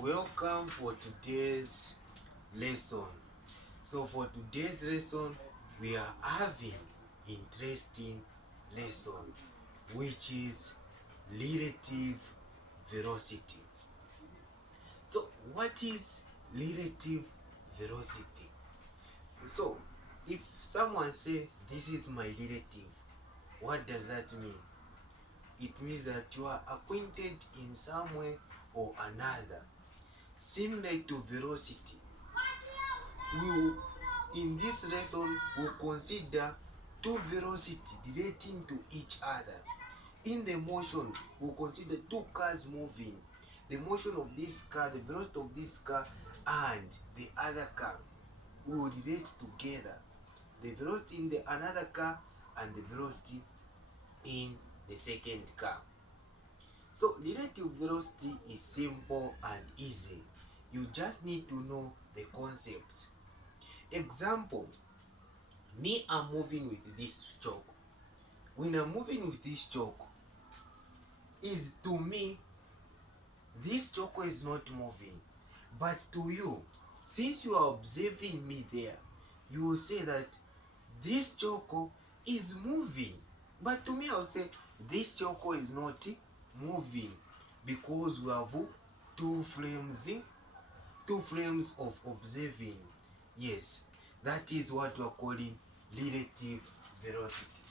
Welcome for today's lesson. So for today's lesson, we are having interesting lesson, which is relative velocity. So what is relative velocity? So if someone say this is my relative, what does that mean? It means that you are acquainted in some way or another, similar to velocity. In this lesson, we'll consider two velocities relating to each other. In the motion, we'll consider two cars moving. The motion of this car, the velocity of this car, and the other car will relate together. The velocity in the another car and the velocity in the second car. So relative velocity is simple and easy. You just need to know the concept. Example, me, I'm moving with this chalk. When I'm moving with this chalk, is to me, this chalk is not moving. But to you, since you are observing me there, you will say that this chalk is moving. But to me, I'll say this chalk is not moving because we have two frames of observing. Yes, that is what we are calling relative velocity.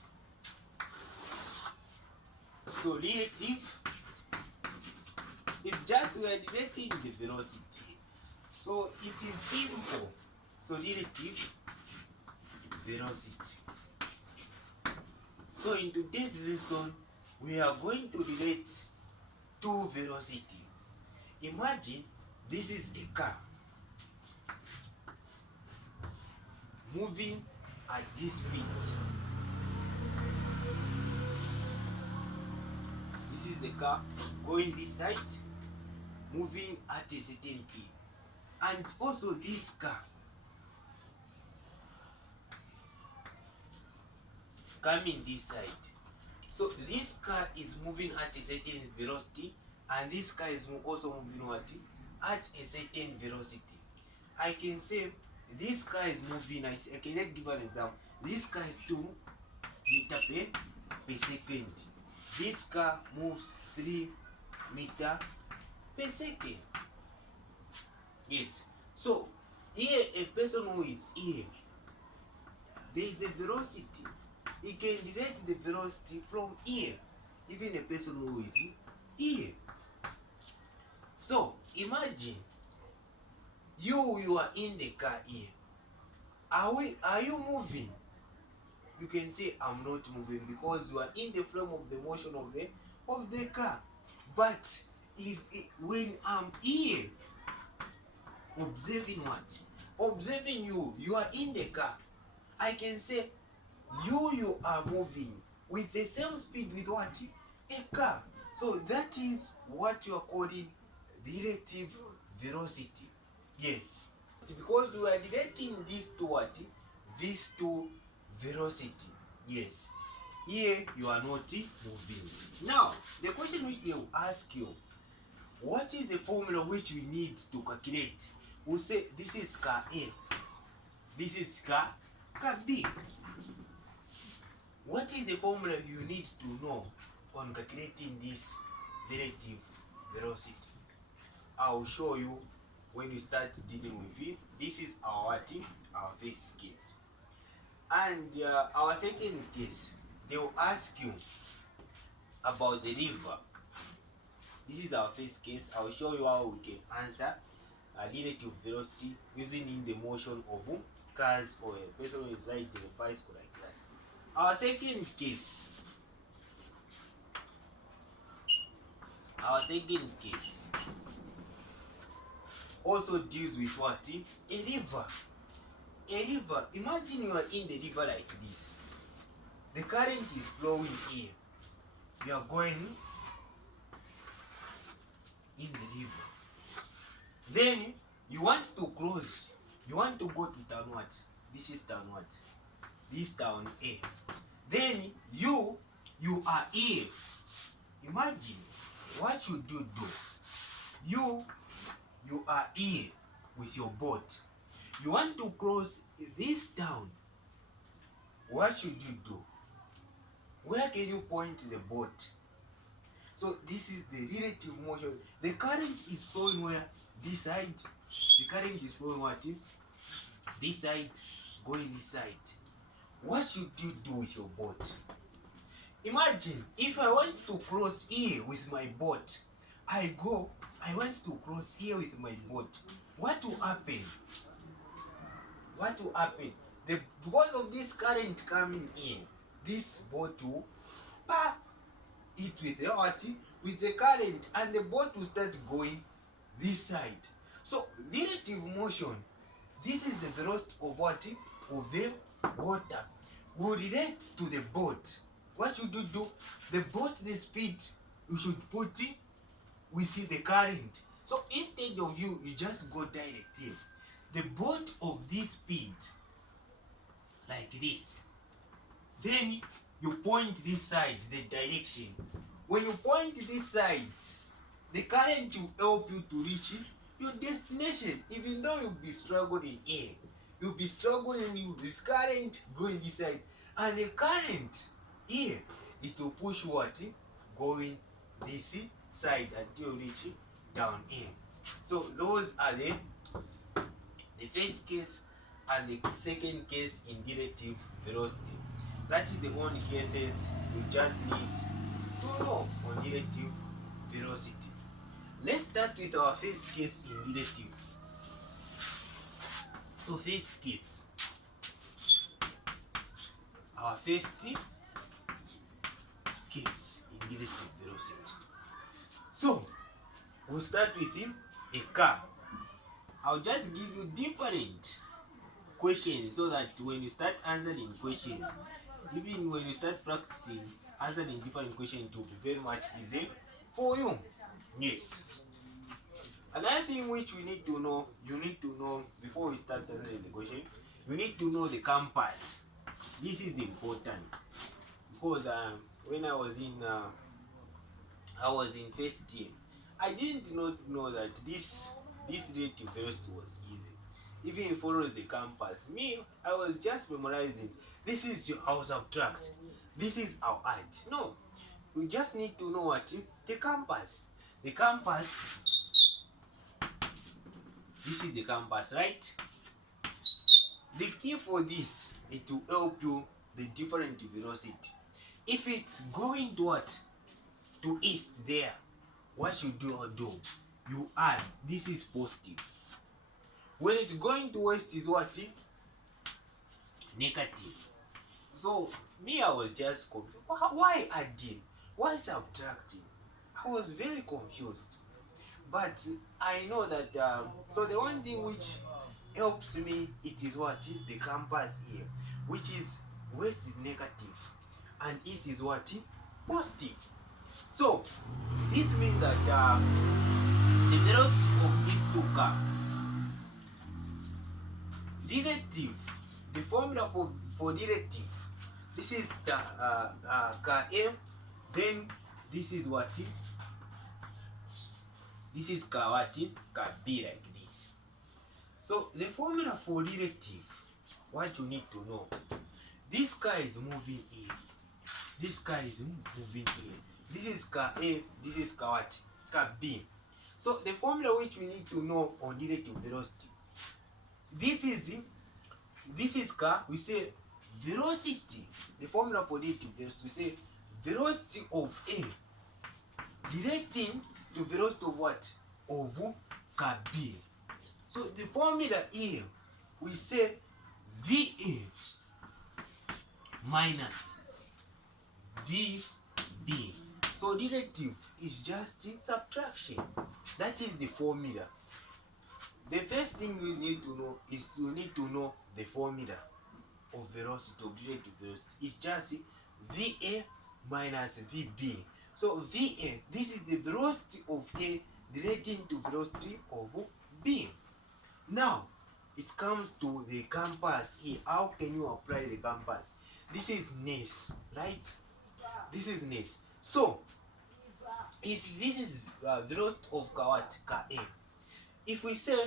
So relative is just we are relating the velocity. So it is simple. So relative velocity. So in today's lesson, we are going to relate two velocity. Imagine this is a car moving at this speed. This is the car going this side, moving at a certain speed. And also this car coming this side. So this car is moving at a certain velocity, and this car is also moving at a certain velocity. I can say this car is moving. I can give an example. This car is 2 meters per second. This car moves 3 meters per second. Yes. So here a person who is here, there is a velocity. He can relate the velocity from here. Even a person who is here. So imagine you are in the car here. Are you moving? You can say I'm not moving because you are in the frame of the motion of the car. But when I'm here, observing what? Observing you are in the car. I can say you are moving with the same speed with what? A car. So that is what you are calling relative velocity. Yes, because we are relating these two what? These two velocity. Yes, here you are not moving. Now the question which they will ask you, what is the formula which we need to calculate? We'll say this is car A, this is car B. What is the formula you need to know on calculating this relative velocity? I'll show you when you start dealing with it. This is our first case. And our second case, they will ask you about the river. This is our first case. I'll show you how we can answer relative velocity using in the motion of cars or a person who is riding a bicycle like that. Our second case also deals with what? A river. A river. Imagine you are in the river like this. The current is flowing here. You are going in the river. Then you want to cross. You want to go to town what? This is town what? This town A. Then you are here. Imagine what should you do? you are here with your boat. You want to cross this town. What should you do? Where can you point the boat? So this is the relative motion. The current is flowing where? This side. The current is flowing what? This side, going this side. What should you do with your boat? Imagine if I want to cross here with my boat. I want to cross here with my boat. What will happen? What will happen? Because of this current coming in, this boat will it with the what? With the current, and the boat will start going this side. So relative motion, this is the velocity of what? Of the water will relate to the boat. What should you do? The boat, the speed you should put it with the current. So instead of you just go direct here. The boat of this speed like this. Then you point this side, the direction. When you point this side, the current will help you to reach your destination. Even though you'll be struggling here, you'll be struggling with current going this side, and the current here, it will push what? Going this side until you reach down here. So those are the first case and the second case in relative velocity. That is the only cases you just need to know on relative velocity. Let's start with our first case in relative. So first case, our first case in relative velocity. So we'll start with a car. I'll just give you different questions so that when you start answering questions, even when you start practicing answering different questions, it will be very much easy for you. Yes. Another thing which we need to know, you need to know before we start answering the question, you need to know the compass. This is important because when I was in first year, I did not know that this relative velocity was easy. Even follow the compass. Me, I was just memorizing. This is our subtract. This is our add. No, we just need to know what the compass. The compass. This is the compass, right? The key for this is to help you the different velocity. If it's going to what? To east there, what should you do? You add. This is positive. When it's going to west is what? Negative. So me, I was just confused. Why adding? Why subtracting? I was very confused. But I know that so the one thing which helps me, it is what? The compass here, which is west is negative and east is what? Positive. So this means that the velocity of these two cars, relative, the formula for relative, this is the car A, then this is what? This is car what? Car B, like this. So the formula for relative, what you need to know, this car is moving here, this car is moving here. This is car A, this is car what? Car B. So the formula which we need to know on relative velocity, this is car, we say velocity. The formula for relative velocity, we say velocity of A relating to velocity of what? Of car B. So the formula here, we say VA minus VB. So relative is just subtraction. That is the formula. The first thing you need to know is you need to know the formula of velocity, of relative velocity. It's just VA minus VB. So VA, this is the velocity of A relating to velocity of B. Now, it comes to the compass here. How can you apply the compass? This is NES, right? This is NES. So, if this is velocity of car A, if we say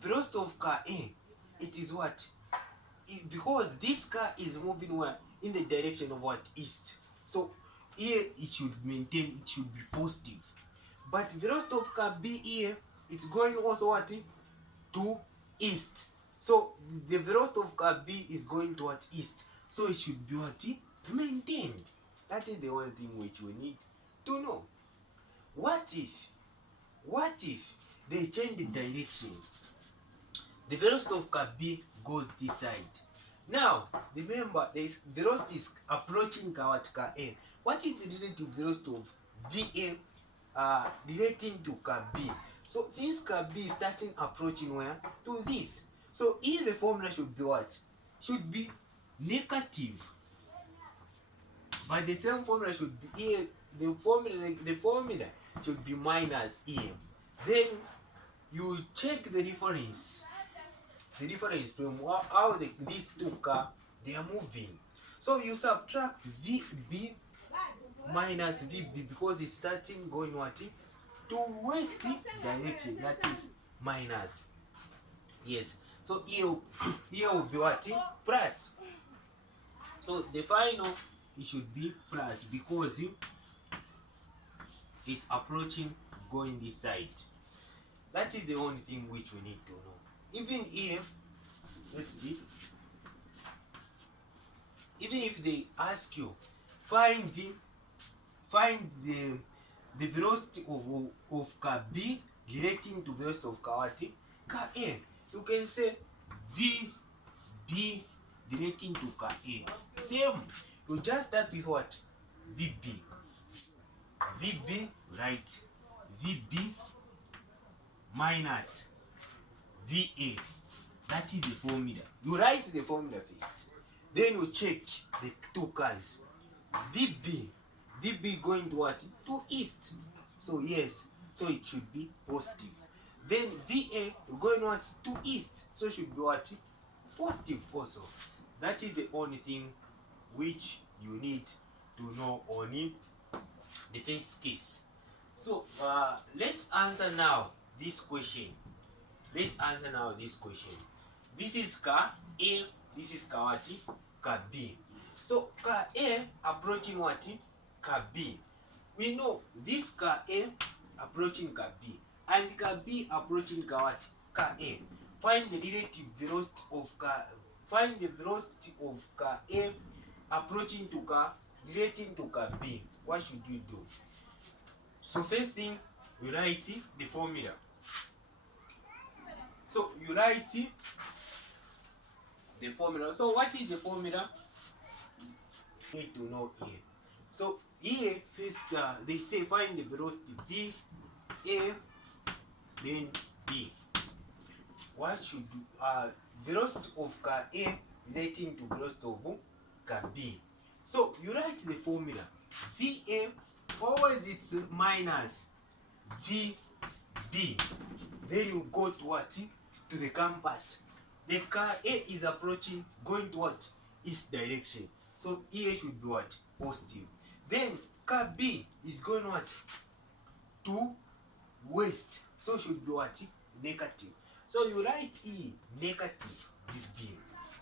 velocity of car A, it is what? Because this car is moving where? In the direction of what? East. So here it should maintain, it should be positive. But velocity of car B here, it's going also what? To east. So the velocity of car B is going to what? East. So it should be what? Maintained. That is the one thing which we need to know. What if they change the direction? The velocity of car B goes this side. Now, remember, there is velocity is approaching car A. What is the relative velocity of VA relating to car B? So, since car B is starting approaching where? To this. So, here the formula should be what? Should be negative. But the same formula should be here. The formula should be minus here. Then you check the difference. The difference from how these two cars they are moving. So you subtract VB minus VB because it's starting going what? To west direction. That is minus. Yes. So here will be what? Plus. So the final it should be plus because it's approaching going this side. That is the only thing which we need to know. Even if they ask you find the velocity of car B relating to velocity of car A, you can say VB relating to car A. Same, you just start with what? VB, right? VB minus VA. That is the formula. You write the formula first. Then you check the two cars. VB going to what? To east. So yes, so it should be positive. Then VA going what? To east. So it should be what? Positive also. That is the only thing which you need to know on the first case. So let's answer now this question. Let's answer now this question. This is car A, this is car what? Car B. So car A approaching what? Car B. We know this car A approaching car B and car B approaching car what? Car A. Find the relative velocity of car. Find the velocity of car A approaching to car relating to car B. What should we do? So first thing, we write the formula. So you write the formula. So what is the formula? You need to know here. So here first they say find the velocity V A then B. What should velocity of car A relating to velocity of car B. So you write the formula. VA always it's minus VB. Then you go to what? To the compass. The car A is approaching, going to what? East direction. So here should be what? Positive. Then car B is going what? To west. So should be what? Negative. So you write E negative VB.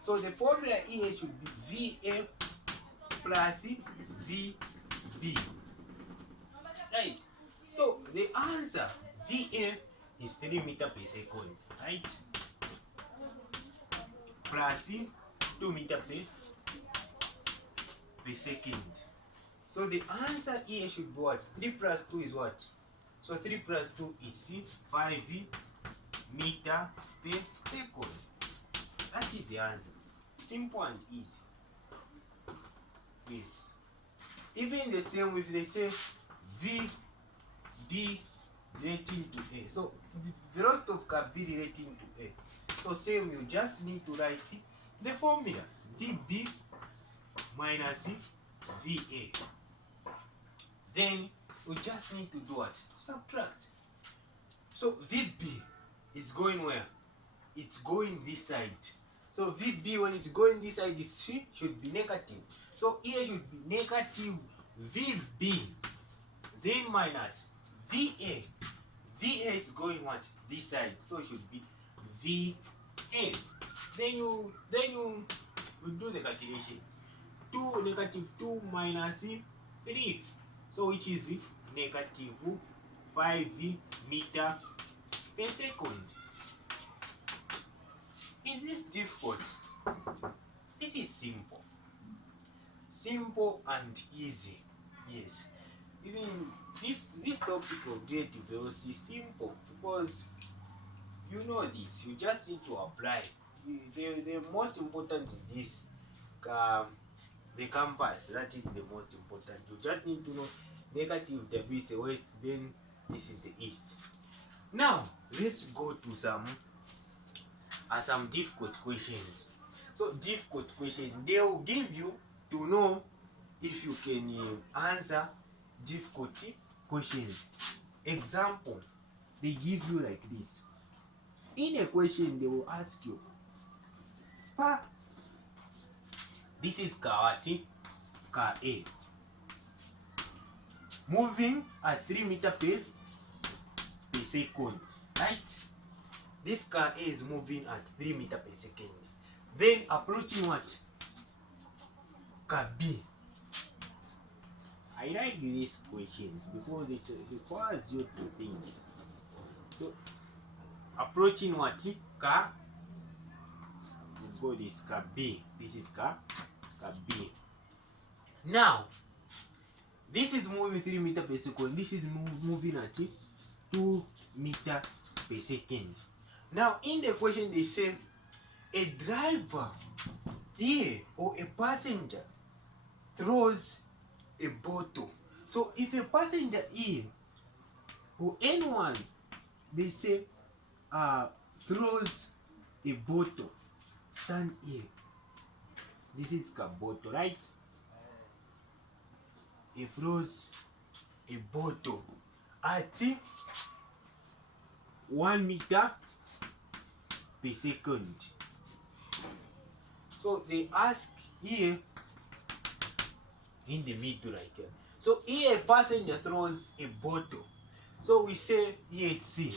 So the formula here should be VA plus VB. Right? So the answer VA is 3 meters per second, right? Plus 2 meters per second. So the answer here should be what? 3 plus 2 is what? So 3 plus 2 is 5 meters per second. That is the answer. Simple and easy. Yes. Even the same if they say VD relating to A. So the velocity of car B relating to A. So same, you just need to write the formula. DB minus VA. Then we just need to do what? Subtract. So VB is going where? It's going this side. So VB when it's going this side is should be negative. So here should be negative VB. Then minus VA. VA is going what? This side. So it should be VA. Then you do the calculation. 2 negative 2 minus 3. So which is negative 5 meter per second. Is this difficult? This is simple. Simple and easy. Yes. Even this topic of relative velocity is simple because you know this. You just need to apply. The most important is this. The compass, that is the most important. You just need to know negative W is the west, then this is the east. Now let's go to some difficult questions. So difficult question, they will give you to know if you can answer difficult questions. Example, they give you like this. In a question they will ask you, this is car A, moving at 3 meters per second, right? This car A is moving at 3 meters per second. Then approaching what? Car B. I like these questions because it requires you to think. So approaching what? Car. Go this car B. This is car B. Now this is moving 3 meters per second. This is moving at 2 meters per second. Now in the question they say a driver here or a passenger throws a bottle. So if a passenger here or anyone they say throws a bottle, stand here. This is a bottle, right? He throws a bottle at 1 meter per second. So they ask here in the middle right here. So here a passenger throws a bottle. So we say here it's C.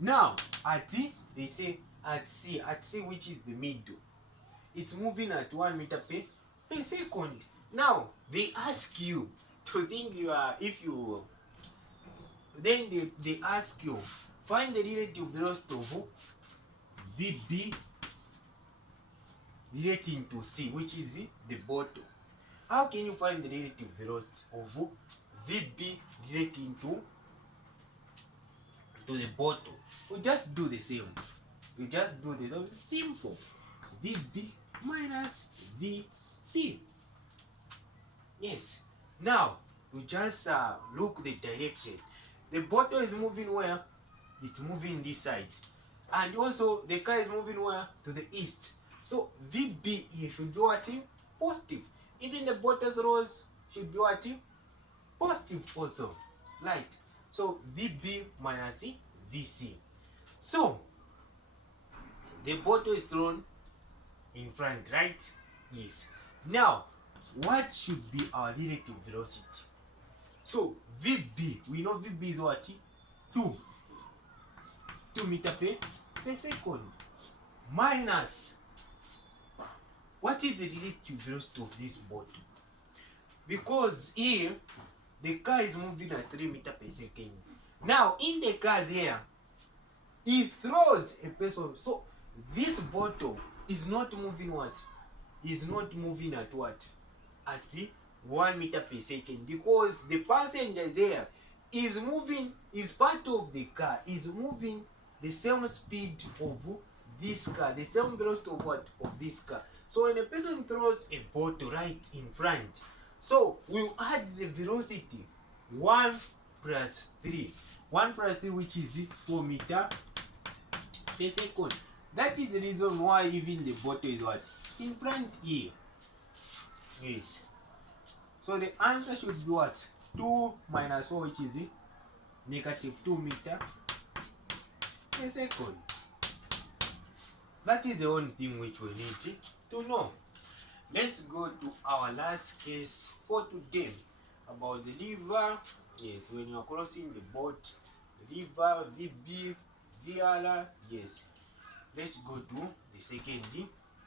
Now at T, they say at C which is the middle. It's moving at 1 meter per second. Now they ask you to think then they ask you find the relative velocity of VB relating to C, which is the bottle. How can you find the relative velocity of VB relating to the bottle? We just do the same. Simple. VB minus VC. Yes. Now we just look the direction. The bottle is moving where? It's moving this side. And also the car is moving where? To the east. So VB should be what? Positive. Even the bottle throws should be what? Positive also. Right. So VB minus VC. So the bottle is thrown in front, right? Yes. Now what should be our relative velocity? So VB, we know VB is what? 2 meters per second. Minus, what is the relative velocity of this bottle? Because here the car is moving at 3 meters per second. Now in the car there, he throws a person. So this bottle is not moving what? Is not moving at what? At the 1 meter per second, because the passenger there is moving, is part of the car, is moving the same speed of this car, the same velocity of what? Of this car. So when a person throws a bottle right in front, so we'll add the velocity 1 plus 3. 1 plus 3, which is 4 meters per second. That is the reason why even the bottle is what? In front here. Yes. So the answer should be what? 2 minus 4, which is negative 2 meters per second. That is the only thing which we need to know. Let's go to our last case for today about the river. Yes, when you are crossing the boat, river, VB, VR. Yes. Let's go to the second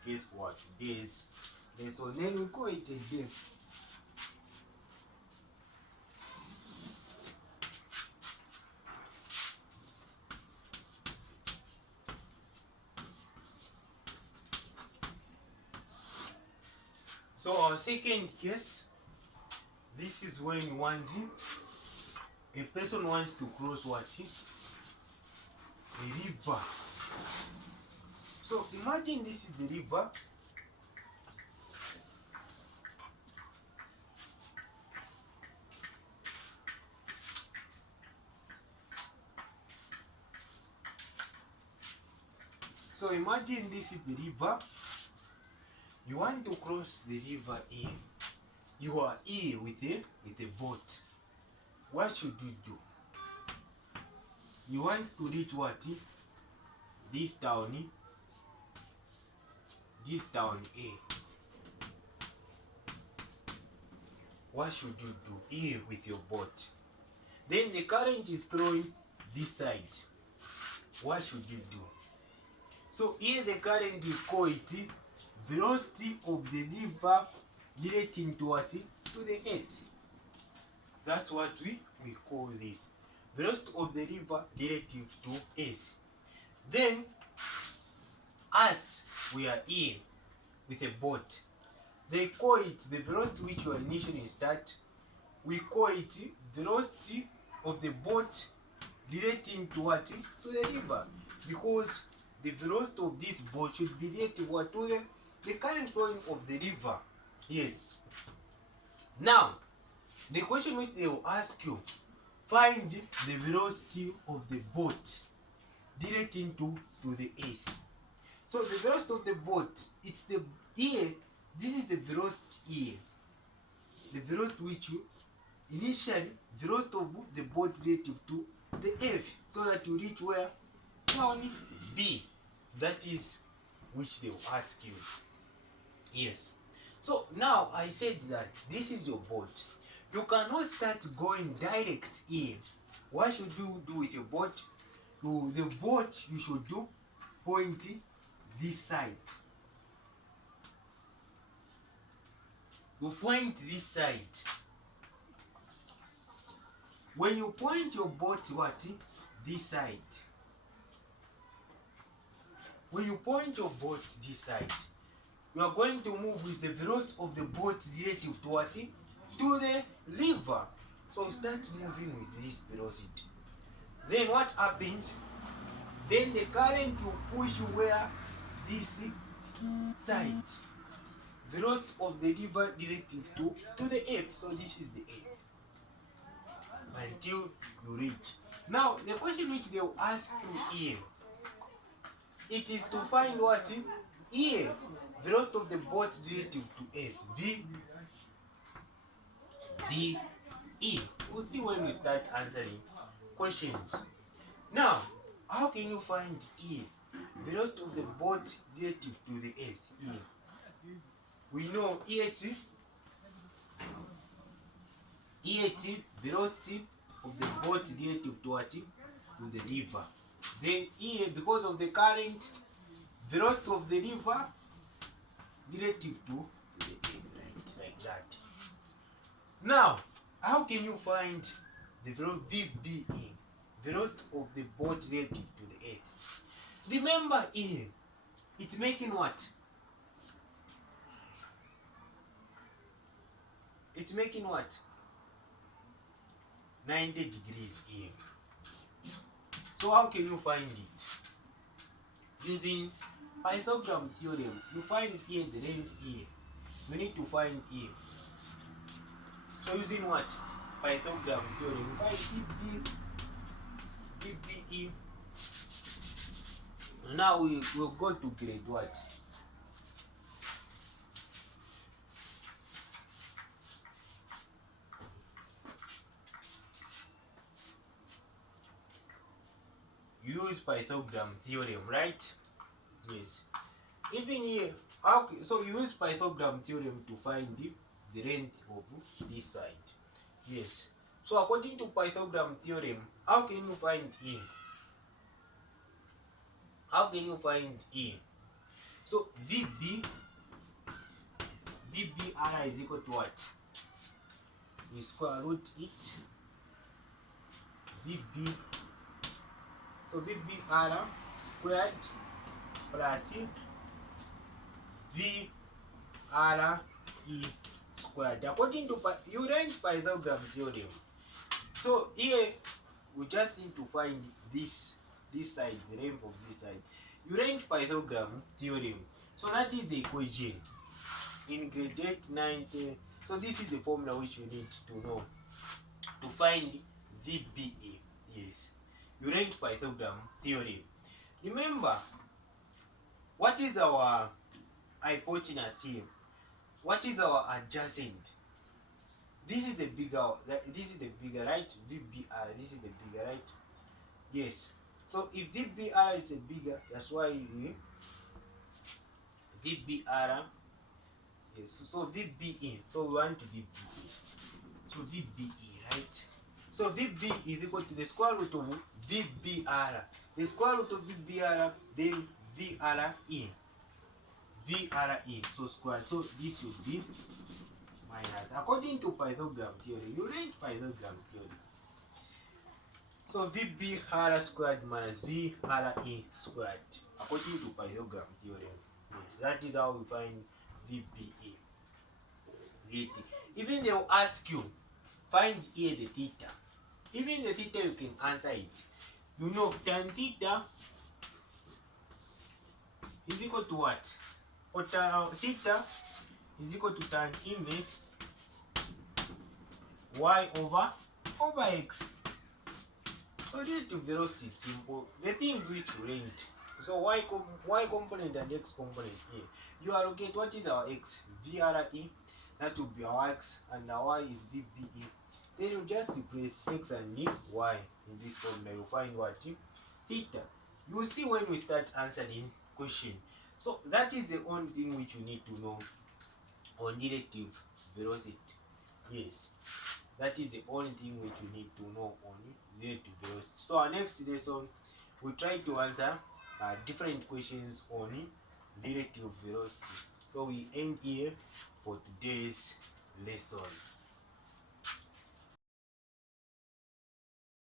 case for today's lesson. Then we call it a day. So our second case, this is when a person wants to cross what? A river. So imagine this is the river. So imagine this is the river. You want to cross the river here. You are here with a boat. What should you do? You want to reach what? This town A. What should you do here with your boat? Then the current is throwing this side. What should you do? So here the current, we call it velocity of the river relating to what? To the earth. That's what we call this. Velocity of the river relative to earth. Then, as we are here with a boat, they call it the velocity which you initially start. We call it velocity of the boat relating to what? To the river. Because the velocity of this boat should be relative to the current flowing of the river. Yes. Now, the question which they will ask you, find the velocity of the boat relating to the earth. So the velocity of the boat, it's the here. This is the velocity here. The velocity which you initially velocity of the boat relative to the earth, so that you reach where? Town B. That is which they will ask you. Yes. So now I said that this is your boat. You cannot start going direct here. What should you do with your boat? The boat you should do point this side. You point this side. When you point your boat what? This side. When you point your boat this side, you are going to move with the velocity of the boat relative to what? To the river. So start moving with this velocity. Then what happens? Then the current will push you where? This side. Velocity of the river relative to the earth. So this is the earth. Until you reach. Now the question which they will ask you here, it is to find what? Here. Velocity of the boat relative to earth. V, D, E. We'll see when we start answering questions. Now, how can you find E? Velocity of the boat relative to the earth. E. We know ET, velocity of the boat relative to what? To the river. Then E, because of the current, velocity of the river relative to the earth, right? Like that. Now, how can you find the VBE, velocity of the boat relative to the earth? Remember here, it's making what? It's making what? 90 degrees here. So how can you find it? Using Pythagorean theorem. You find here the length here. You need to find here. So using what? Pythagorean theorem. You find EBE. Now we will go to grade what? Use Pythagorean theorem, right? Yes. Even here, okay, so you use Pythagorean theorem to find the length of this side. Yes. So according to Pythagorean theorem, How can you find E? How can you find E? So VBR is equal to what? We square root it. VB. So VBR squared plus VRE squared. According to you range Pythagorean theorem. So here we just need to find this side, the length of this side. You range Pythagorean theorem. So that is the equation in grade 8, 9, 10. So this is the formula which you need to know to find VBA. Yes, you range Pythagorean theorem. Remember, what is our hypotenuse here? What is our adjacent? This is the bigger, right? VBR, this is the bigger, right? Yes. So if VBR is a bigger, that's why we VBR. Yes. So VBE. So we want to VBE. So VBE, right? So VB is equal to the square root of VBR. The square root of VBR, then VRE. VRE. So square. So this should be minus. According to Pythagorean theory, you range Pythagorean theory. So VBR squared minus VRE squared. According to Pythagorean theorem. Yes, that is how we find VBA. Even they will ask you, find here the theta. Even the theta, you can answer it. You know, tan theta is equal to what? Or theta is equal to tan inverse y over x. So relative velocity is simple. The thing which range. So y component and x component here. You allocate what is our x? VRE. That will be our x, and our y is VBE. Then you just replace x and y in this formula. You find what? Theta. You will see when we start answering question. So that is the only thing which you need to know on relative velocity. Yes, that is the only thing which you need to know on relative velocity. So our next lesson, we try to answer different questions on relative velocity. So we end here for today's lesson.